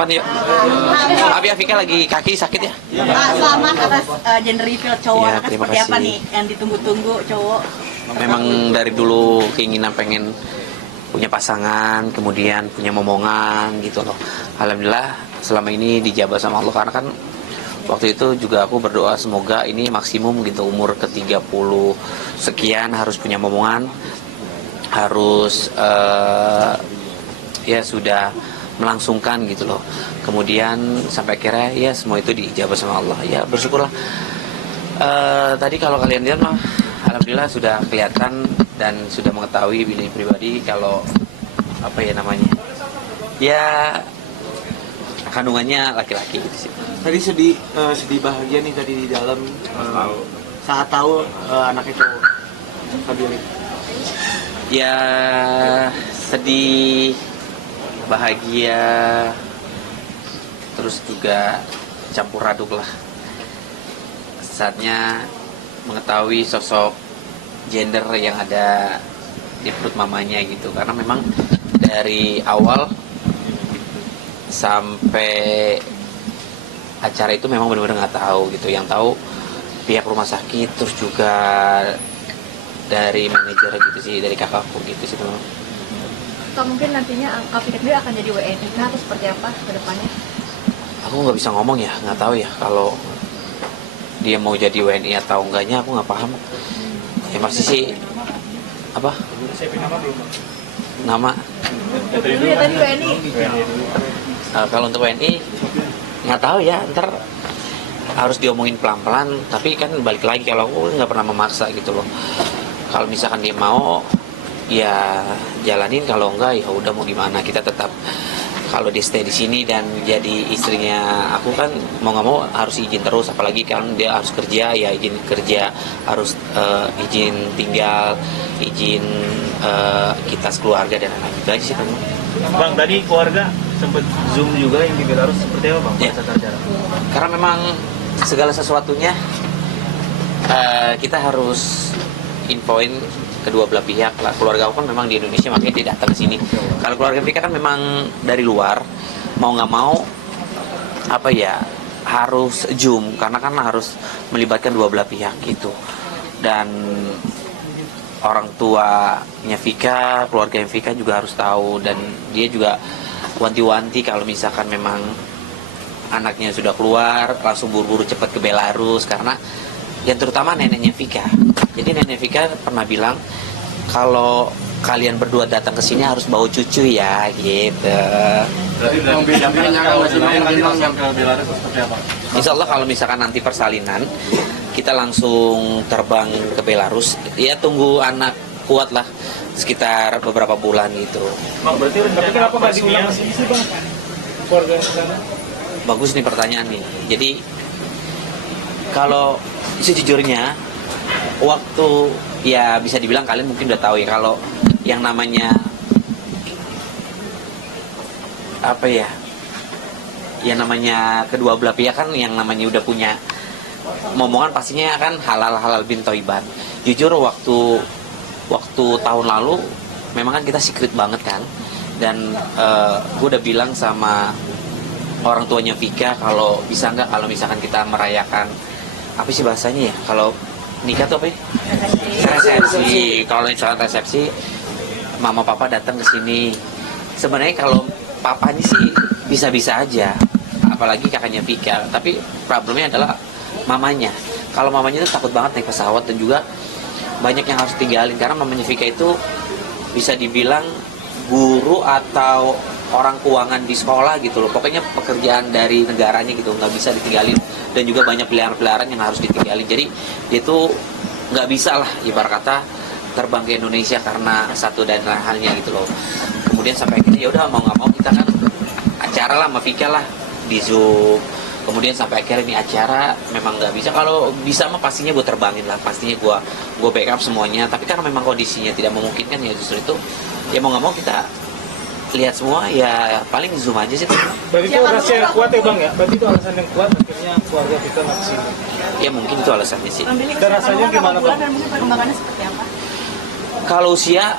teman-teman yuk. Maaf ya Vika lagi kaki sakit ya. Selamat atas gender reveal cowok Ya, anak terima seperti apa kasih. nih yang ditunggu-tunggu cowok? Memang dari dulu keinginan pengen punya pasangan, kemudian punya momongan gitu loh. Alhamdulillah selama ini dijabah sama Allah, karena kan waktu itu juga aku berdoa semoga ini maksimum gitu, umur ke-30 sekian harus punya momongan, harus ya sudah melangsungkan gitu loh. Kemudian sampai akhirnya ya semua itu diijabah sama Allah. Ya bersyukurlah. Tadi kalau kalian lihat mah alhamdulillah sudah kelihatan dan sudah mengetahui bini pribadi kalau apa ya namanya, ya kandungannya laki-laki gitu sih. Tadi sedih bahagia nih tadi di dalam saat tahu anaknya cowok. Fadili. Ya sedih, bahagia, terus juga campur aduk lah. Saatnya mengetahui sosok gender yang ada di perut mamanya gitu, karena memang dari awal sampai acara itu memang benar-benar nggak tahu gitu. Yang tahu pihak rumah sakit, terus juga dari manajer gitu sih, dari kakakku gitu sih memang. Atau mungkin nantinya Kak Vika akan jadi WNI atau seperti apa ke depannya? Aku nggak bisa ngomong ya, nggak tahu ya kalau dia mau jadi WNI atau enggaknya, aku nggak paham. Ya masih sih apa? Nama? Dulu ya tadi WNI. Kalau untuk WNI nggak tahu ya, ntar harus diomongin pelan-pelan. Tapi kan balik lagi, kalau aku nggak pernah memaksa gitu loh. Kalau misalkan dia mau, ya jalanin. Kalau enggak, ya udah mau gimana. Kita tetap, kalau dia stay di sini dan jadi istrinya aku kan mau nggak mau harus izin terus. Apalagi kan dia harus kerja, ya izin kerja, harus izin tinggal, izin kita sekeluarga dan lain-lain. Itu aja sih kan. Bang, tadi keluarga sempat zoom juga yang di Belarus, seperti apa bang? Ya. Karena memang segala sesuatunya kita harus infoin kedua belah pihak lah. Keluarga aku kan memang di Indonesia, makanya dia datang ke sini. Kalau keluarga mereka kan memang dari luar, mau nggak mau apa ya, harus zoom, karena kan harus melibatkan dua belah pihak gitu. Dan orang tuanya Vika, keluarga Vika juga harus tahu, dan dia juga wanti-wanti kalau misalkan memang anaknya sudah keluar langsung buru-buru cepat ke Belarus, karena yang terutama neneknya Vika. Jadi nenek Vika pernah bilang kalau kalian berdua datang ke sini harus bawa cucu ya gitu. Insya Allah kalau misalkan nanti persalinan kita langsung terbang ke Belarus, ya tunggu anak kuat lah sekitar beberapa bulan gitu. Bang, berarti tapi kenapa nggak diulang ke sini sih bang? Keluarga sana? Bagus nih pertanyaan nih. Jadi kalau sejujurnya waktu, ya bisa dibilang kalian mungkin udah tahu ya, kalau yang namanya apa ya, yang namanya kedua belah pihak kan yang namanya udah punya momongan, pastinya kan halal bin toiban. Jujur waktu tahun lalu memang kan kita secret banget kan, dan gue udah bilang sama orang tuanya Vika kalau bisa nggak, kalau misalkan kita merayakan apa sih bahasanya ya, kalau nikah tuh apa ya? Resepsi. Kalau misalkan resepsi, mama papa datang ke sini. Sebenarnya kalau papanya sih bisa-bisa aja, apalagi kakaknya Vika. Tapi problemnya adalah mamanya. Kalau mamanya itu takut banget naik pesawat, dan juga banyak yang harus tinggalin, karena mamanya Vika itu bisa dibilang guru atau orang keuangan di sekolah gitu loh. Pokoknya pekerjaan dari negaranya gitu, nggak bisa ditinggalin, dan juga banyak peliharaan-peliharaan yang harus ditinggalin. Jadi dia tuh nggak bisa lah ibarat kata terbang ke Indonesia karena satu dan lain halnya gitu loh. Kemudian sampai akhirnya ya udah mau nggak mau kita kan acara lah sama Vika lah di Zoom. Kemudian sampai akhirnya ini acara memang nggak bisa. Kalau bisa mah pastinya gue terbangin lah, pastinya gue backup semuanya. Tapi karena memang kondisinya tidak memungkinkan, ya justru itu ya mau nggak mau kita lihat semua, ya paling Zoom aja sih. Berarti itu alasan yang kuat ya bang ya? Berarti itu alasan yang kuat akhirnya keluarga kita nggak kesini. Ya mungkin itu alasannya sih. Dan rasanya gimana bang? Dan mungkin perkembangannya seperti apa? Kalau usia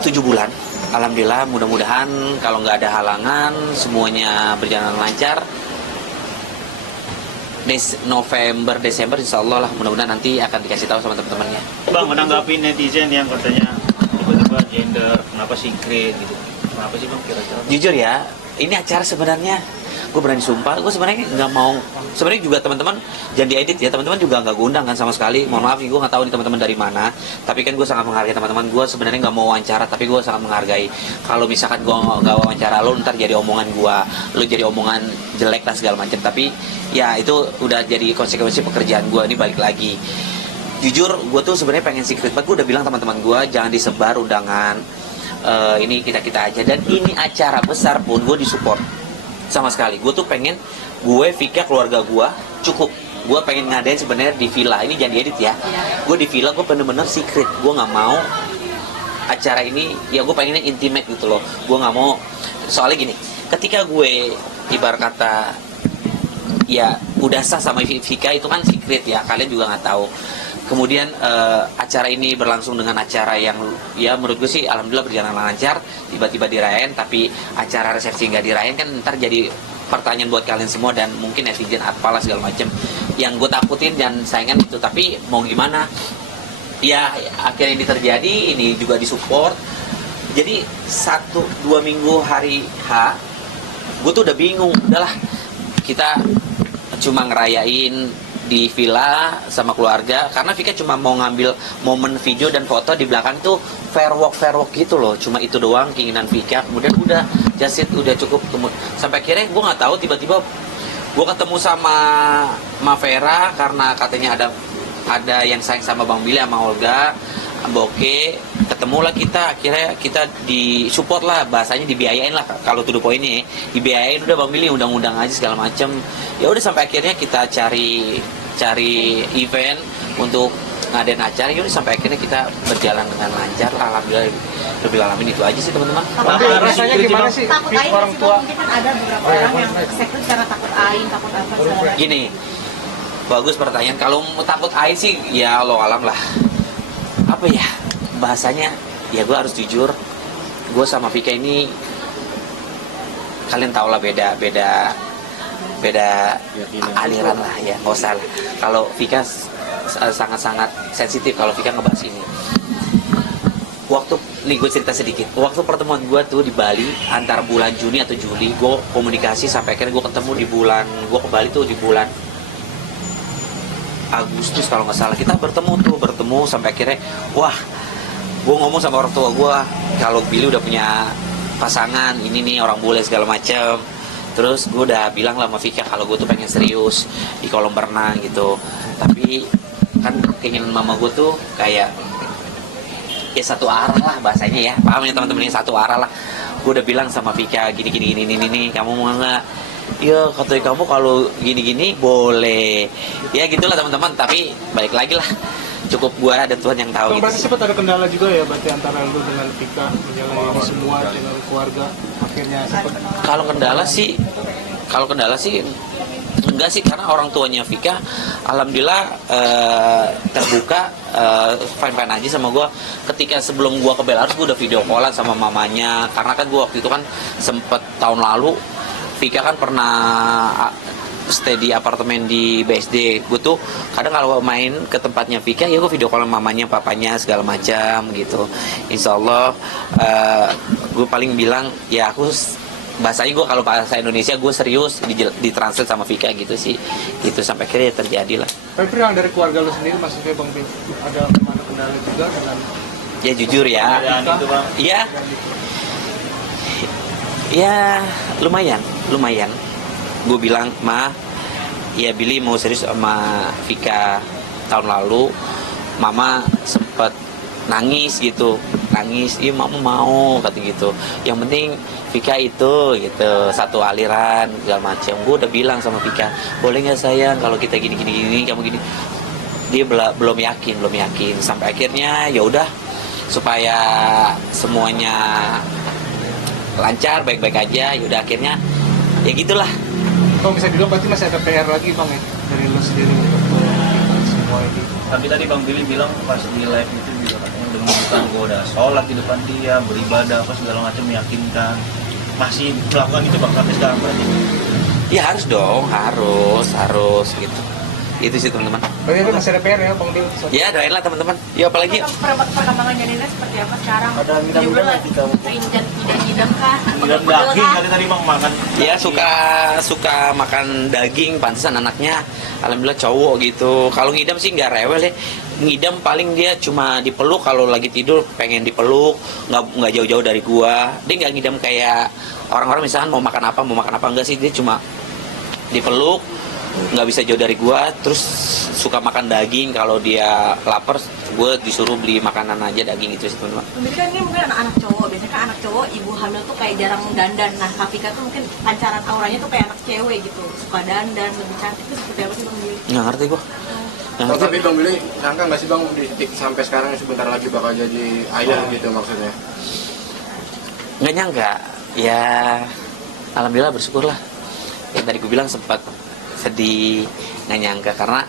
7 bulan, alhamdulillah mudah-mudahan kalau nggak ada halangan semuanya berjalan lancar. November, Desember insya Allah lah, mudah-mudahan nanti akan dikasih tahu sama teman-temannya. Bang, menanggapi netizen yang katanya tiba-tiba gender, kenapa secret gitu? Kenapa sih bang kira-kira? Jujur ya, ini acara sebenarnya gue berani sumpah, gue sebenarnya nggak mau. Sebenarnya juga teman-teman jangan diedit ya, teman-teman juga nggak undang kan sama sekali. Mohon maaf nih, gue nggak tahu nih teman-teman dari mana. Tapi kan gue sangat menghargai teman-teman. Gue sebenarnya nggak mau wawancara, tapi gue sangat menghargai. Kalau misalkan gue nggak wawancara lo, ntar jadi omongan gue, lo jadi omongan jelek lah segala macam. Tapi ya itu udah jadi konsekuensi pekerjaan gue. Ini balik lagi. Jujur, gue tuh sebenarnya pengen secret banget. Gue udah bilang teman-teman gue jangan disebar undangan. Ini kita aja, dan ini acara besar pun gue disupport sama sekali. Gue tuh pengen Vika, keluarga gue cukup. Gue pengen ngadain sebenarnya di villa, ini jangan diedit ya. Gue di villa, gue bener-bener secret. Gue nggak mau acara ini, ya gue pengennya intimate gitu loh. Gue nggak mau, soalnya gini, ketika gue ibarat kata ya udah sah sama Vika, itu kan secret ya, kalian juga nggak tahu. Kemudian acara ini berlangsung dengan acara yang ya menurut gue sih alhamdulillah berjalan lancar. Tiba-tiba dirayain, tapi acara resepsi nggak dirayain kan ntar jadi pertanyaan buat kalian semua, dan mungkin netizen apalah segala macem. Yang gue takutin dan saingan itu, tapi mau gimana? Ya akhirnya ini terjadi, ini juga disupport. Jadi 1-2 minggu hari H, gue tuh udah bingung. Udahlah, kita cuma ngerayain di villa sama keluarga, karena Vika cuma mau ngambil momen video dan foto di belakang itu fair walk gitu loh, cuma itu doang keinginan Vika. Kemudian udah just it, udah cukup. Sampai akhirnya gue nggak tahu, tiba-tiba gue ketemu sama Mavera karena katanya ada yang sayang sama Bang Billy sama Olga Boke, ketemulah kita. Akhirnya kita disupport lah, bahasanya dibiayain lah kalau to the point ini, dibiayain. Udah Bang Billy undang-undang aja segala macem. Ya udah sampai akhirnya kita cari event untuk ngadain acara. Ya udah sampai akhirnya kita berjalan dengan lancar lah, alhamdulillah. Lebih alamin itu aja sih teman-teman. Tapi rasanya gimana sih Takut ain orang sih, tua? mungkin kan ada beberapa orang yang secret karena takut ain, takut apa segala macam. Gini, bagus pertanyaan. Kalau mau takut air sih ya Allah alam lah. Apa ya bahasanya, ya gue harus jujur, gue sama Vika ini kalian tau lah beda aliran lah ya, nggak usah lah. Kalau Vika sangat-sangat sensitif kalau Vika ngebahas ini. Nih gue cerita sedikit, waktu pertemuan gue tuh di Bali antara bulan Juni atau Juli, gue komunikasi sampai akhirnya gue ketemu gue ke Bali tuh di bulan Agustus kalau nggak salah. Kita bertemu sampai akhirnya wah, gue ngomong sama orang tua gue kalau Billy udah punya pasangan, ini nih orang bule segala macem. Terus gue udah bilang lah sama Vika kalau gue tuh pengen serius di kolam renang gitu. Tapi kan keinginan mama gue tuh kayak ya satu arah lah bahasanya ya, paham ya teman-teman, ini satu arah lah. Gue udah bilang sama Vika gini, kamu mau nggak? Ya katanya kamu kalau gini boleh. Ya gitulah teman-teman, tapi balik lagi lah. Cukup gua dan Tuhan yang tahu. Berarti sempat ada kendala juga ya berarti antara lu dengan Vika menjalani semua dengan keluarga, akhirnya sempat. Kalau kendala sih enggak sih, karena orang tuanya Vika alhamdulillah terbuka, fine aja sama gua. Ketika sebelum gua ke Belarus, gua udah video callan sama mamanya, karena kan gua waktu itu kan sempet tahun lalu Vika kan pernah stay di apartemen di BSD. Gue tuh kadang kalau main ke tempatnya Vika, ya gue video call mamanya, papanya segala macam gitu. Insya Allah gue paling bilang ya aku bahasanya, gue kalau bahasa Indonesia gue serius ditranslate sama Vika gitu sih. Gitu sampai akhirnya terjadi lah. Tapi yang dari keluarga lu sendiri, maksudnya Bang Bil, ada mana kendala juga dengan? Ya jujur ya. Itu bang. Iya. Ya lumayan. Gue bilang, Ma, ya Billy mau serius sama Vika tahun lalu. Mama sempet nangis, iya mama mau kata gitu. Yang penting Vika itu gitu, satu aliran segala macam. Gue udah bilang sama Vika, boleh nggak sayang kalau kita gini kamu gini. Dia belum yakin. Sampai akhirnya ya udah, supaya semuanya lancar, baik-baik aja. Yaudah akhirnya ya gitulah. Kalau bisa dibilang berarti masih ada PR lagi Bang ya dari lu sendiri untuk semua ini. Tapi tadi Bang Billy bilang pas di live itu juga katanya dengan gue udah sholat di depan dia, beribadah apa segala macam, meyakinkan, masih melakukan itu bang sampai sekarang berarti. Ya harus dong, harus gitu. Itu sih teman-teman. Berarti itu masih ada PR ya Bang Dio? Ya doain lah teman-teman. Ya apalagi Perkembangan janinnya seperti apa sekarang? Ada mudah-mudahan Juga nanti kamu injak idam kah? Bilang daging kali tadi bang makan. ya suka makan daging, pantesan anaknya alhamdulillah cowok gitu. Kalau ngidam sih nggak rewel ya. Ngidam paling dia cuma dipeluk, kalau lagi tidur pengen dipeluk, nggak jauh-jauh dari gua. Dia nggak ngidam kayak orang-orang misalkan mau makan apa enggak sih, dia cuma dipeluk, nggak bisa jauh dari gua. Terus suka makan daging, kalau dia lapar gua disuruh beli makanan aja daging, itu sih teman-teman. Jadi kan ini mungkin anak cowok, biasanya kan anak cowok ibu hamil tuh kayak jarang dandan. Nah, Kafika tuh mungkin pancaran auranya tuh kayak anak cewek gitu, suka dandan, lebih cantik. Itu seperti apa sih Bang Billy? Nggak ngerti gua. Nggak ngerti. Tapi Bang Billy, nyangka nggak sih Bang di titik sampai sekarang sebentar lagi bakal jadi ayah gitu maksudnya? Nggak nyangka, ya alhamdulillah bersyukurlah. Yang tadi gue bilang sempat sedih, nggak nyangka, karena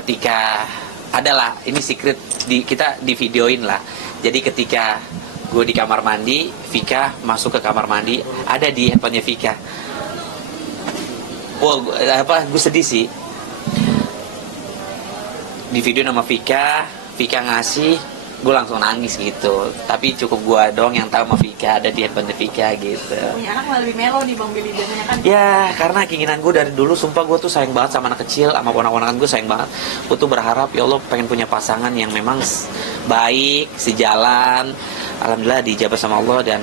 ketika adalah ini secret kita di videoin lah. Jadi ketika gue di kamar mandi, Vika masuk ke kamar mandi, ada di handphonenya Vika. Wow, gue sedih sih. Di video nama Vika ngasih, gue langsung nangis gitu. Tapi cukup gue doang yang tahu sama Vika, ada di handphone Vika gitu. Punya anak malah lebih melo nih Bang Billy, biasanya kan. Ya, karena keinginan gue dari dulu, sumpah gue tuh sayang banget sama anak kecil, sama ponak-ponakan gue sayang banget. Gue tuh berharap, ya Allah pengen punya pasangan yang memang baik, sejalan. Alhamdulillah dijabah sama Allah, dan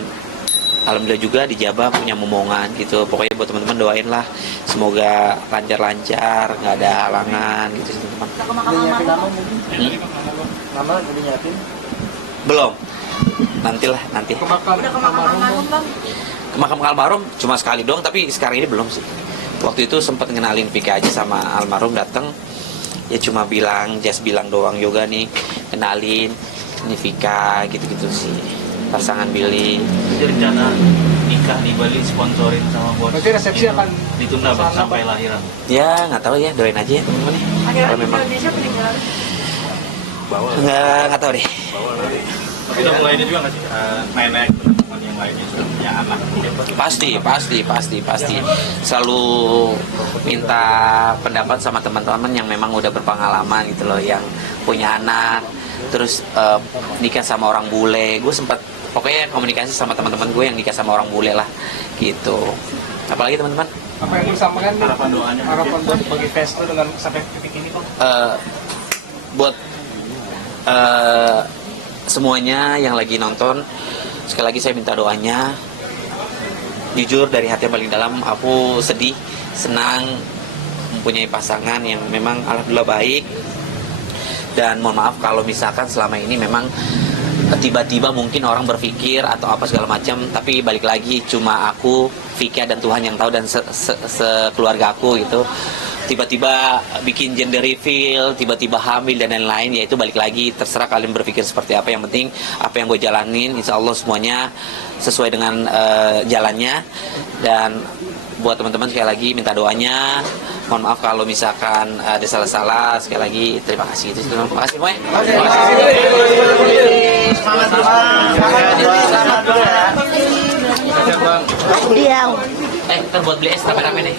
alhamdulillah juga dijabah punya momongan gitu. Pokoknya buat teman-teman doain lah, semoga lancar-lancar, nggak ada halangan gitu sih teman-teman. Udah ke makam udah nyiapin nama almarhum. mungkin? Hmm? Nama udah nyiapin? Belum, nantilah nanti. Ke makam Udah ke makam almarhum Bang. Ke makam almarhum cuma sekali doang, tapi sekarang ini belum sih. Waktu itu sempat ngenalin Vika aja sama almarhum, datang ya cuma just bilang doang, yoga nih kenalin ini Vika gitu-gitu sih, pasangan Billy. Jadi rencana nikah di Bali sponsorin sama bos. Berarti resepsi akan ditunda bang sana, sampai Bang? lahiran. Ya nggak tahu ya, doain aja ya teman-teman ya. Akhirnya Kalau memang Indonesia peninggalan. nggak tahu deh. Tapi udah mulai ini juga nggak sih nenek teman yang lainnya sudah punya anak? Pasti selalu minta pendapat sama teman-teman yang memang udah berpengalaman gitu loh, yang punya anak, terus nikah sama orang bule. Gue sempat pokoknya komunikasi sama teman-teman gue yang nikah sama orang bule lah gitu. Apalagi teman-teman, Apa yang disampaikan nih? Harapan doanya Harapan buat bagi Festo dengan sampai titik ini Bang? buat semuanya yang lagi nonton, sekali lagi saya minta doanya. Jujur dari hati yang paling dalam, aku sedih, senang mempunyai pasangan yang memang alhamdulillah baik. Dan mohon maaf kalau misalkan selama ini memang tiba-tiba mungkin orang berpikir atau apa segala macam, tapi balik lagi cuma aku, Vika dan Tuhan yang tahu, dan sekeluarga aku gitu. Tiba-tiba bikin gender reveal, tiba-tiba hamil dan lain-lain, ya itu balik lagi terserah kalian berpikir seperti apa. Yang penting apa yang gue jalanin, insya Allah semuanya sesuai dengan jalannya. Dan buat teman-teman sekali lagi minta doanya. Mohon maaf kalau misalkan ada salah-salah. Sekali lagi terima kasih. Terima kasih semuanya. Ntar buat beli es rame-rame deh.